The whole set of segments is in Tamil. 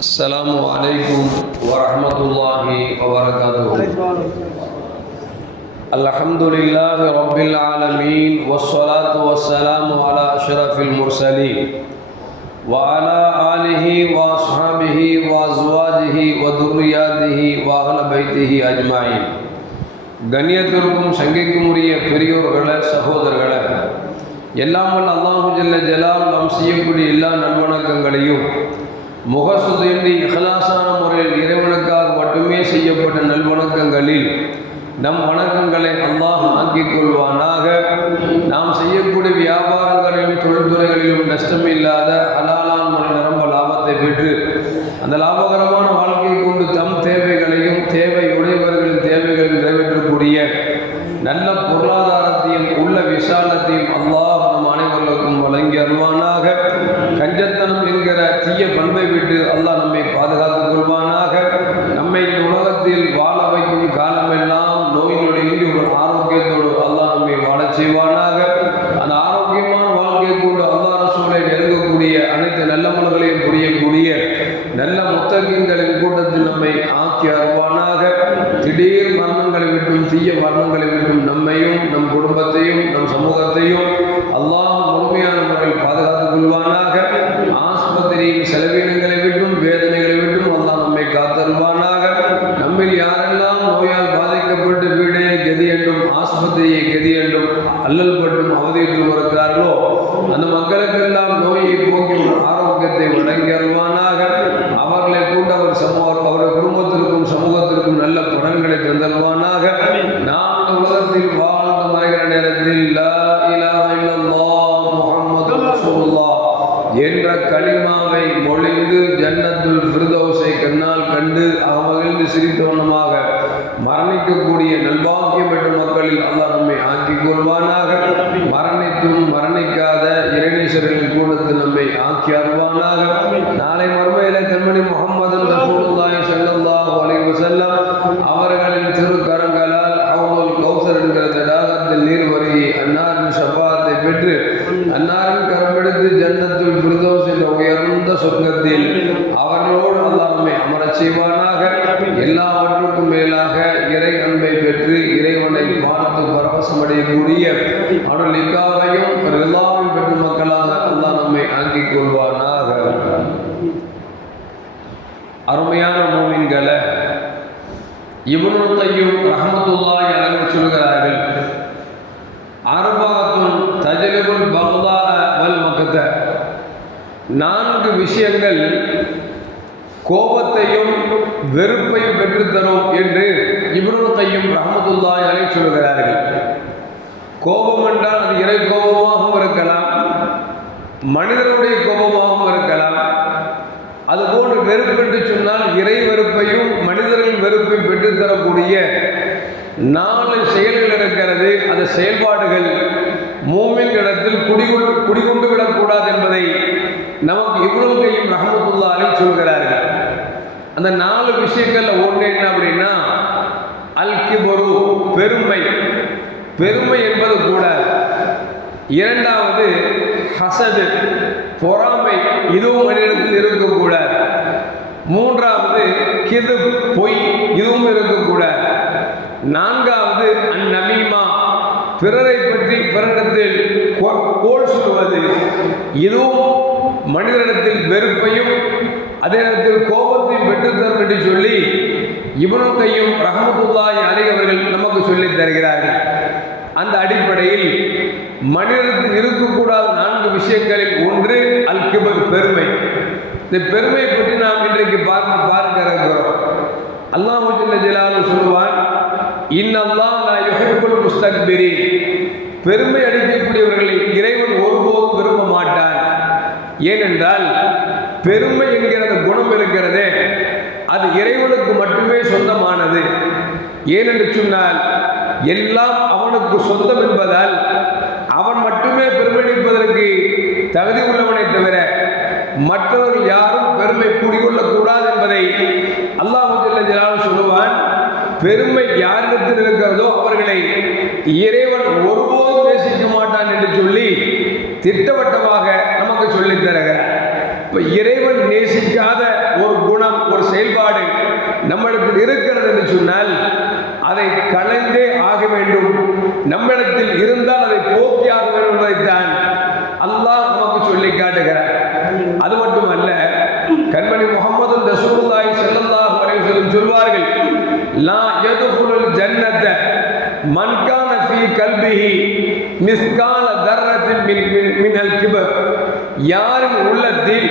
السلام عليكم ورحمة الله وبركاته الحمد لله رب العالمين والصلاة والسلام على أشرف المرسلين وعلى آله وأصحابه وأزواجه وذرياته وأهل بيته أجمعين கண்ணியத்திற்கும் சங்கைக்கும் உரிய பெரியோர்களே சகோதரர்களே எல்லாம் வல்ல அல்லாஹு ஜல்ல ஜலால் நாம் செய்யக்கூடிய எல்லா நல்வணக்கங்களையும் முகசுதின்றி இகலாசான முறையில் இறைவனுக்காக மட்டுமே செய்யப்பட்ட நல்வணக்கங்களில் நம் வணக்கங்களை அல்லாஹ் ஆக்கிக் கொள்வானாக. நாம் செய்யக்கூடிய வியாபாரங்களிலும் தொழில்துறைகளிலும் நஷ்டமில்லாத ஹலாலான முறை நிரம்ப லாபத்தை பெற்று அந்த லாபகரமான வாழ்க்கையை கொண்டு தம் தேவைகளையும் தேவை உடையவர்களின் தேவைகளை நிறைவேற்றக்கூடிய நல்ல பொருளாதாரத்தையும் உள்ள விசாலத்தையும் அல்லாஹ் நம் அனைவர்களுக்கும் வழங்கி அருவானாக கஞ்சத்தனம் என்கிற தீய பண்பை விட்டு அல்லாஹ் நம்மை பாதுகாத்துக் கொள்வானாக. நம்மை இந்த உலகத்தில் வாழ வைக்கும் காலமெல்லாம் நோயினுடைய இன்றி ஒரு ஆரோக்கியத்தோடு அல்லாஹ் நம்மை வாழச் செய்வானாக. அந்த ஆரோக்கியமான வாழ்க்கையை கொண்டு அல்லாஹ் ரசூலை நெருங்கக்கூடிய அனைத்து நல்ல மலர்களையும் புரியக்கூடிய நல்ல முத்தகங்களின் கூட்டத்தில் நம்மை ஆக்கி அருவானாக திடீர் மரணங்களை விட்டும் தீய மரணங்களை விட்டும் நம்மையும் நம் குடும்பத்தையும் நம் சமூகத்தையும் அல்லாஹ் முழுமையான முறையில் பாதுகாத்து கொள்வானாக. ஆஸ்பத்திரியின் செலவினங்களை விட்டும் வேதனைகளை விட்டும் அல்லா நம்மை காத்தருவானாக நம்மில் யாரெல்லாம் நோயால் பாதிக்கப்பட்டு வீடே கதி என்றும் ஆஸ்பத்திரியை கதி என்றும் அல்லல் பட்டும் அவதியிட்டு வருகிறார்களோ அந்த மக்களுக்கு பாக்கியப்பட்ட பெற்ற மக்களில் அல்லா நம்மை ஆக்கிக் கொள்வானாக மரணித்தும் மரணிக்காத இறைநேசர்களின் கூடத்தில் நம்மை ஆக்கி அருவானாக நாளை மறுமையில கண்மணி முகமது ரசூலுல்லாஹி ஸல்லல்லாஹு அலைஹி வஸல்லம் அவர்களின் திருக்கரங்களால் அவுல் கௌசர் என்கிற தடாகத்தில் நீர் வருகி அன்னாரின் ஷஃபாத்தை பெற்று அன்னாரின் கரமெடுத்து ஜன்னத்துல் ஃபிர்தௌஸ் என்ற உயர்ந்த சொர்க்கத்தில் அவர்களோடு அல்லாஹ் நம்மை அமரச் மாறாக எல்லாவற்றுக்கும் மேலாக இறை அன்பை பெற்று இறைவனை பார்த்து பரவசமடையக்கூடிய அவருடைய லிக்காவையும் ரில்லாவையும் பெற்ற மக்களாக அல்லாஹ் நம்மை ஆங்கிக் கொள்வானாக. அருமையான மூமின்களை இப்னு ரஹமத்துல்லாய் அழகு சொல்கிறார்கள் அர்பாத்துன் தஜலிபுல் பகுதா வல் மக்கத்த நான்கு விஷயங்கள் கோபத்தையும் வெறுப்பையும் பெற்றுத்தரும் என்று இப்னு தையும் ரஹமத்துல்லாஹி சொல்கிறார்கள் கோபம் என்றால் அது இறை கோபமாகவும் இருக்கலாம் மனிதனுடைய கோபமாகவும் இருக்கலாம். அதுபோன்று வெறுப்பு என்று சொன்னால் இறை வெறுப்பையும் மனிதர்கள் வெறுப்பை பெற்றுத்தரக்கூடிய நாலு செயல்கள் இருக்கிறது. அந்த செயல்பாடுகள். மூமின் இடத்தில் குடிகொண்டு குடிகொண்டு விடக்கூடாது என்பதை நமக்கு இவ்வளவு கையும் ரஹமத்துல்லாலே சொல்கிறார்கள் அந்த நாலு விஷயங்களில் ஒன்று என்ன அப்படின்னா அல்கிபொரு பெருமை. பெருமை என்பது கூட. இரண்டாவது ஹசது பொறாமை. இதுவும் மனிதத்தில் இருக்கக்கூட. மூன்றாவது கிது பொய். இதுவும் இருக்கக்கூட. நான்காவது அந்நமீமா. பிறரை பற்றி பிறரிடத்தில் கோல் சொல்வது இதுவும் மனிதனிடத்தில் வெறுப்பையும் அதே நேரத்தில் கோபத்தையும் பெற்றுத்தரும் என்று சொல்லி இவனுக்கையும் ரஹமத்துல்லாய் அலி அவர்கள் நமக்கு சொல்லித் தருகிறார்கள். அந்த அடிப்படையில் மனிதனுக்கு இருக்கக்கூடாத நான்கு விஷயங்களில் ஒன்று அல் கிபர் பெருமை. இந்த பெருமையை பற்றி நாம் இன்றைக்கு பார்த்து பார்க்க இருக்கிறோம். அல்லாஹு ஜலாலு சொல்லுவான் இன்னல்லா நான் யுகைக்குள் முஸ்தக்பிரின். பெருமை அடிக்கக்கூடியவர்களை இறைவன் ஒருபோதும் விரும்ப ஏனென்றால் பெருமை என்கிற அந்த குணம் இருக்கிறதே. அது இறைவனுக்கு மட்டுமே சொந்தமானது. ஏனென்று சொன்னால் எல்லாம் அவனுக்கு சொந்தம் என்பதால் அவன் மட்டுமே பெருமையடிப்பதற்கு தகுதி உள்ளவனை தவிர மற்றவர்கள் யாரும் பெருமை கூடிக்கொள்ளக்கூடாது என்பதை அல்லாஹ் சொல்லுவான். பெருமை யாரிடத்தில் இருக்கிறதோ அவர்களை இறைவன் ஒருபோதும் நேசிக்க மாட்டான் என்று சொல்லி திட்டவட்டமாக நமக்கு சொல்லித் தருகிறார். இப்போ இறைவன் நேசிக்காத ஒரு குணம் ஒரு செயல்பாடு நம்மிடத்தில் இருக்கிறது என்று சொன்னால் அதை களைந்தே ஆக வேண்டும். நம்மிடத்தில் இருந்தால் அதை போக்கியாக வேண்டும் என்பதைத்தான் அல்லாஹ் நமக்கு சொல்லி காட்டுகிறார் அது மட்டுமல்ல கண்மணி முகமது ரசூலுல்லாஹி ஸல்லல்லாஹு அலைஹி வஸல்லம் சொல்வார்கள் லா யதுகுலுல் ஜன்னத மன் கான ஃபீ கல்பிஹி மிஸ்கால தர்ரத்தின் மின் கிபர். யாரின் உள்ளத்தில்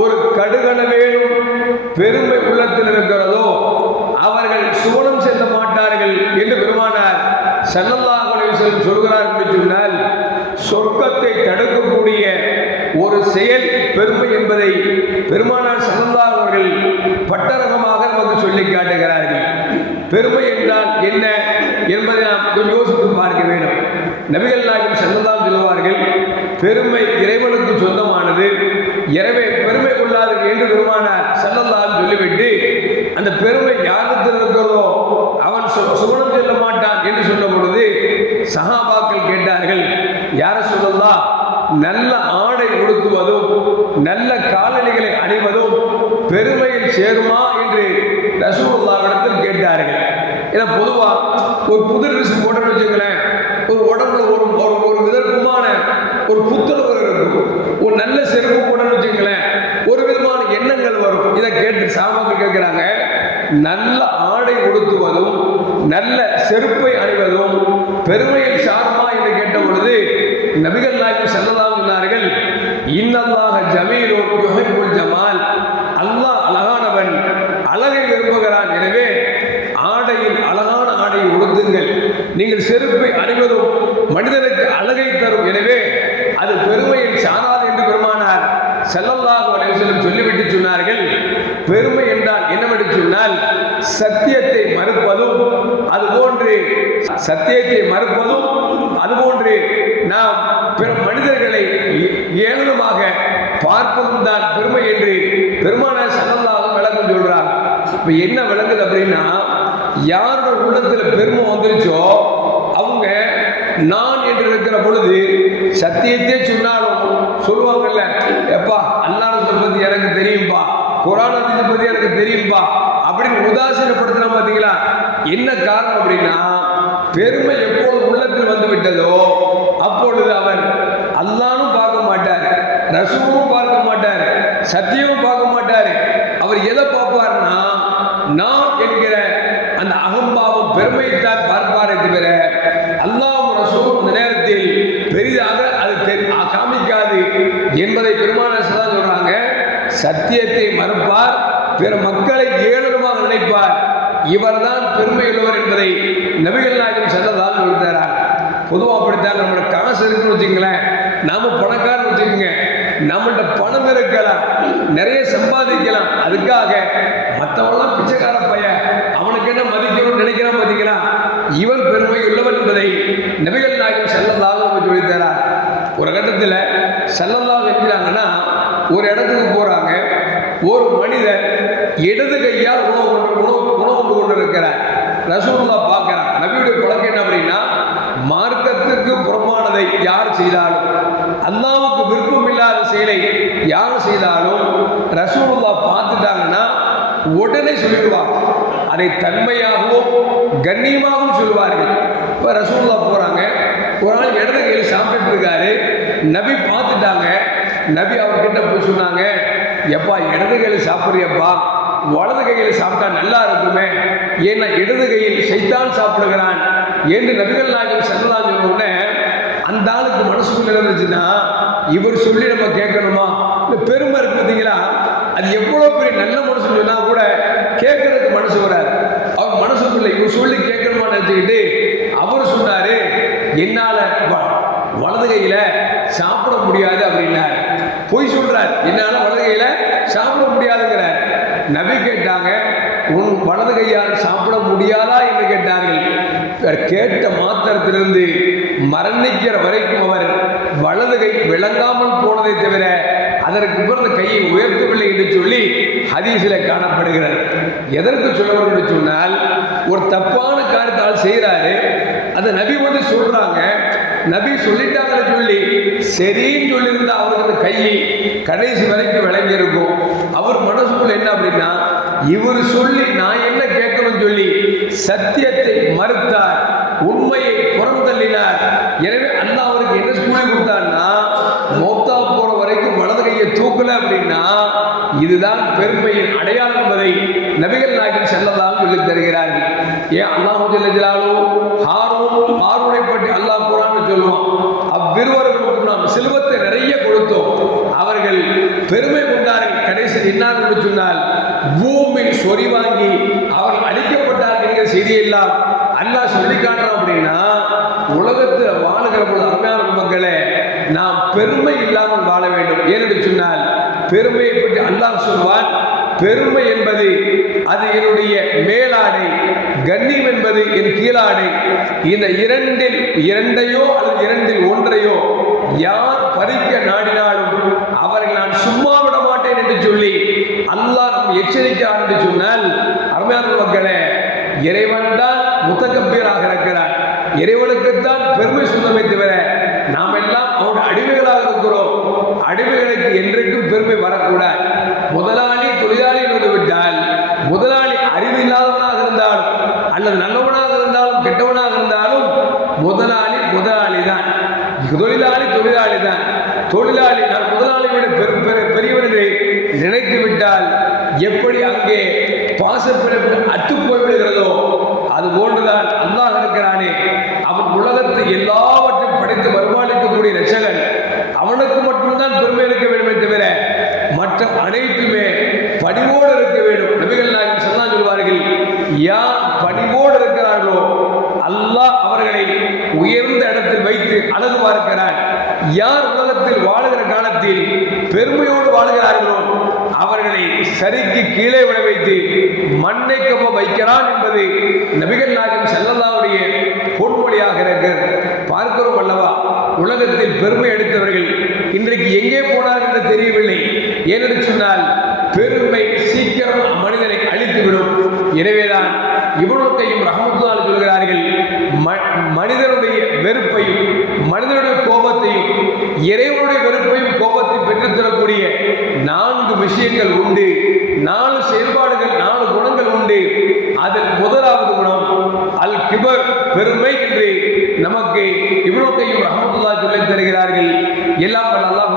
ஒரு கடுகளவேனும் பெருமை உள்ளத்தில் இருக்கிறதோ அவர்கள் சுவனம் செல்ல மாட்டார்கள் என்று பெருமானார் ஸல்லல்லாஹு அலைஹி சொல்கிறார் என்று சொன்னால் சொர்க்கத்தை தடுக்கக்கூடிய ஒரு செயல் பெருமை என்பதை பெருமானார் ஸல்லல்லாஹு அவர்கள் பட்டரகமாக நமக்கு சொல்லி காட்டுகிறார்கள். பெருமை என்றால் என்ன என்பதை நாம் கொஞ்சம் யோசித்து பார்க்க வேண்டும் நபிகள் நாயகம் ஸல்லல்லாஹு சொல்லுவார்கள் பெருமை இறைவனுக்கு சொந்தமானது. எனவே பெருமை கொள்ளாது என்று பெருமான ஸல்லல்லாஹு சொல்லிவிட்டு அந்த பெருமை யாரிடத்தில் இருக்கிறதோ அவன் சு- சுவனம் செல்ல மாட்டான் என்று சொன்ன பொழுது சஹாபாக்கள் கேட்டார்கள் யார சொல்லலாம் நல்ல ஆடை உடுத்துவதும் நல்ல காலணிகளை அணிவதும் பெருமையில் சேருமா? என்று ரசூல்லாவிடத்தில் கேட்டார்கள். ஏன்னா பொதுவாக ஒரு புது ட்ரெஸ் போட்டோன்னு வச்சுங்களேன் ஒரு புத்துணர்வு இருக்கும். ஒரு நல்ல செருப்பு போட்டோன்னு வச்சுங்களேன் ஒரு விதமான எண்ணங்கள் வரும். இதை கேட்டு சாமாக்கள் கேட்குறாங்க. நல்ல ஆடை உடுத்துவதும் நல்ல செருப்பை அணிவதும் பெருமையில் சார்மா என்று கேட்ட பொழுது நபிகள் நாயகம் செல்லலாம் சொன்னார்கள் இன்னல்லாக ஜமீலோ யுஹிப்புல் ஜமால். அல்லாஹ் அழகானவன் அழகை விரும்புகிறான். எனவே ஆடையில் அழகான ஆடை உடுத்துங்கள். நீங்கள் செருப்பை அணிவதும் மனிதனுக்கு அழகை தரும் எனவே அது பெருமையில் சாராது என்று பெருமானார் ஸல்லல்லாஹு அலைஹி வஸல்லம் சொல்லிவிட்டு சொன்னார்கள் பெருமை என்றால் என்னவென்று சொன்னால் சத்தியத்தை மறுப்பதும் அதுபோன்று சத்தியத்தை மறுப்பதும் அதுபோன்று நாம் பிற மனிதர்களை ஏ- ஏளனமாக பார்ப்பதும் தான் பெருமை என்று பெருமானார் ஸல்லல்லாஹு விளக்கம் சொல்றார் இப்போ என்ன விளங்குது அப்படின்னா யாரோட உள்ளத்தில் பெருமை வந்துருச்சோ அவங்க நான் என்று இருக்கிற பொழுது சத்தியத்தை சொன்னாலும் சொல்லுவாங்கல்ல எப்பா அல்லாத பத்தி எனக்கு தெரியும்பா குரான் ஹதீஸை பத்தி எனக்கு தெரியும்பா அப்படின்னு உதாசீனப்படுத்தினா பார்த்தீங்களா என்ன காரணம் அப்படின்னா பெருமை எப்போது உள்ளத்தில் வந்து விட்டதோ அப்பொழுது அவர் அல்லானும் பார்க்க மாட்டார் ரசூலும் பார்க்க மாட்டார் சத்தியமும் பார்க்க மாட்டார். அவர் எதை பார்ப்பார்னா நான் என்கிற அந்த அகம்பாவம் பெருமையைத்தான் பார்ப்பாரே தவிர அல்லாஹ் ரசூலும் அந்த நேரத்தில் பெரிதாக அது காமிக்காது என்பதை பெருமான சொல்றாங்க? சத்தியத்தை மறுப்பார் பிற மக்களை ஏளனமாக நினைப்பார். இவர்தான் பெருமை உள்ளவர் என்பதை நபிகள் நாயகம் செல்லதான் கொடுத்தாரார் பொதுவாக அப்படித்தான் நம்மளோட காசு இருக்குன்னு வச்சுங்களேன் நாம பணக்காரன் வச்சுக்கோங்க. நம்மள்ட்ட பணம் இருக்கலாம் நிறைய சம்பாதிக்கலாம். அதுக்காக மற்றவெல்லாம் பிச்சைக்கார பையன். அவனுக்கு என்ன மதிக்கணும்னு நினைக்கிறான் பார்த்தீங்களா இவன் பெருமை உள்ளவன் என்பதை நபிகள் நாயகம் செல்லதாக நம்ம சொல்லித்தரார். ஒரு கட்டத்தில் செல்லதாக இருக்கிறாங்கன்னா ஒரு இடத்துக்கு போகிறாங்க ஒரு மனிதர் இடது கையால் உணவு கொண்டு உணவு உணவு கொண்டு கொண்டு இருக்கிறார் ரசூலுல்லா பார்க்கிறார் நபியுடைய பழக்கம் என்ன அப்படின்னா மார்க்கத்திற்கு புறமானதை யார் செய்தாலும் அல்லாவுக்கு விருப்பம் இல்லாத செயலை யார் செய்தாலும் ரசூலுல்லா பார்த்துட்டாங்கன்னா உடனே சொல்லிடுவாங்க. அதை தன்மையாகவும் கண்ணியமாகவும் சொல்லுவார்கள். இப்போ ரசூலுல்லா போகிறாங்க ஒரு நாள் இடது கையில் சாப்பிட்டுட்டு இருக்காரு நபி பார்த்துட்டாங்க. நபி அவர்கிட்ட போய் சொன்னாங்க எப்பா இடது கையில் சாப்பிட்றியப்பா? வலது கையில் சாப்பிட்டா நல்லா இருக்குமே. ஏன்னா இடது கையில் சைத்தான் சாப்பிடுகிறான். என்று நபிகள் நாயகம் செல்லலாம் சொன்ன உடனே அந்த ஆளுக்கு மனசுக்குள்ள இருந்துச்சுன்னா இவர் சொல்லி நம்ம கேட்கணுமா? இந்த பெருமை இருக்கு பார்த்தீங்களா? அது எவ்வளோ பெரிய நல்ல மனசு சொன்னா கூட கேட்கறதுக்கு மனசு வராது. அவர் மனசுக்குள்ள இவர் சொல்லி கேட்கணுமா நினச்சிக்கிட்டு அவர் சொன்னாரு என்னால வ- வலது கையில சாப்பிட முடியாது அப்படின்னாரு. பொய் சொல்றார். என்னால வலது கையில சாப்பிட முடியாதுங்கிறார். நபி கேட்டாங்க உன் வலது கையால் சாப்பிட முடியாதா? என்று கேட்டார்கள். கேட்ட மாத்திரத்திலிருந்து மரணிக்கிற வரைக்கும் அவர் வலது கை விளங்காமல் போனதை தவிர அதற்கு பிறகு கையை உயர்த்தவில்லை என்று சொல்லி ஹதீஸில் காணப்படுகிறது. எதற்கு சொல்லவர் என்று சொன்னால் ஒரு தப்பான காரியத்தால் செய்கிறாரு. அதை நபி வந்து சொல்றாங்க. நபி சொல்லிட்டாங்கன்னு சொல்லி சரின்னு சொல்லியிருந்தா அவருக்கு அந்த கையை கடைசி வரைக்கும் விளங்கி இருக்கும் அவர் மனசுக்குள்ள என்ன அப்படின்னா இவர் சொல்லி நான் என்ன கேட்கணும்னு சொல்லி சத்திய மறுத்தார். உண்மையை புறந்தள்ளினார். எனவே அண்ணா அவருக்கு என்ன கூலி கொடுத்தான்னா மௌத்தா போற வரைக்கும் வலது கையை தூக்கல அப்படின்னா இதுதான் பெருமையின் அடையாளம் என்பதை நபிகள் நாயகம் செல்லலாம் சொல்லி தருகிறார்கள். ஏன் அல்லாஹ் ஜல்லாலும் ஹாரூன் ஹாரூனை பற்றி அல்லாஹ் குரான்னு சொல்லுவான். அவ்விருவர்களுக்கு நாம் செல்வத்தை நிறைய கொடுத்தோம். அவர்கள் பெருமை கொண்டார்கள். கடைசி என்னார் என்று சொன்னால் பூமி சொறி வாங்கி அவர்கள் அழிக்கப்பட்டார்கள் என்கிற செய்தியெல்லாம் அல்லாஹ் சொல்லி காட்டுறோம் அப்படின்னா உலகத்தில் வாழுகிற பொழுது அருமையான மக்களே நாம் பெருமை இல்லாமல் வாழ வேண்டும். ஏனென்று சொன்னால் பெருமையை பற்றி அல்லாஹ் சொல்வான் பெருமை என்பது அது என்னுடைய மேலாடை கண்ணியம் என்பது என் கீழாடை. இந்த இரண்டில் இரண்டையோ அல்லது இரண்டில் ஒன்றையோ யார் பறிக்க நாடினாலும் அவரை நான் சும்மா விட மாட்டேன் என்று சொல்லி அல்லாஹ் நம்ம எச்சரிக்கிறான் என்று சொன்னால் அருமையான மக்களே இறைவன் முத்தகப்பீராக இருக்கிறார். இறைவனுக்குத்தான் பெருமை சொந்தமே தவிர நாம் எல்லாம் அவன் அடிமைகளாக இருக்கிறோம். அடிமைகளுக்கு என்றைக்கும் பெருமை வரக்கூடாது. முதலாளி தொழிலாளி வந்து விட்டால் முதலாளி அறிவு இல்லாதவனாக இருந்தாலும் அல்லது நல்லவனாக இருந்தாலும் கெட்டவனாக இருந்தாலும் முதலாளி முதலாளி தான் தொழிலாளி தொழிலாளி தான் தொழிலாளி நான் முதலாளி விட பெரு- பெரியவன் என்று நினைத்து விட்டால் எப்படி அங்கே பாசப்பிறப்பு அத்து போய்விடுகிறதோ அது போன்றுதான் அல்லாஹ் இருக்கிறானே. அவன் உலகத்தை எல்லாவற்றையும் படைத்து வருமானிக்கக்கூடிய ரட்சகன். அவனுக்கு மட்டும்தான் பெருமை இருக்க வேண்டுமே தவிர மற்ற அனைத்துமே பணிவோடு இருக்க வேண்டும். நபிகள் நாயகம் சொன்னா சொல்வார்கள் யார் பணிவோடு இருக்கிறார்களோ அல்லாஹ் அவர்களை உயர்ந்த இடத்தில் வைத்து அழகு பார்க்கிறான் யார் உலகத்தில் வாழுகிற காலத்தில் பெருமையோடு வாழுகிறார்களோ அவர்களை சரிக்கு கீழே விட வைத்து மண்ணை கப்ப வைக்கிறான் என்பது நபிகள் நாயகம் செல்லல்லாவுடைய பொன்மொழியாக இருக்கிறது பார்க்கிறோம் அல்லவா? உலகத்தில் பெருமை எடுத்தவர்கள் இன்றைக்கு எங்கே போனார்கள் என்று தெரியவில்லை. ஏனென்று சொன்னால் பெருமை சீக்கிரம் மனிதனை அழித்துவிடும். எனவேதான் இவனுக்கையும் ரஹமத்துல்லால் சொல்கிறார்கள் ம- மனிதனுடைய வெறுப்பையும் மனிதனுடைய கோபத்தையும் இறைவனுடைய வெறுப்பையும் கோபத்தையும் பெற்றுத்தரக்கூடிய நான்கு விஷயங்கள் உண்டு. முதலாவது குணம் அல் கிபர் பெருமை என்று நமக்கு இவ்வளோத்தையும் ரஹமத்துல்லா சொல்லி தருகிறார்கள். எல்லாம் வல்ல அல்லாஹ்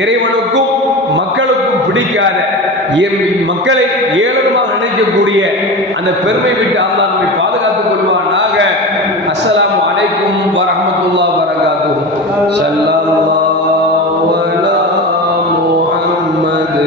இறைவனுக்கும் மக்களுக்கும் பிடிக்காத மக்களை ஏளனமாக நினைக்கக்கூடிய அந்த பெருமை விட்டு அல்லா நம்மை பாதுகாத்துக் கொள்வானாக. அஸ்லாம் அலைக்கும் வரமத்துல்லா வரகாத்து சல்லா அலா முஹம்மது.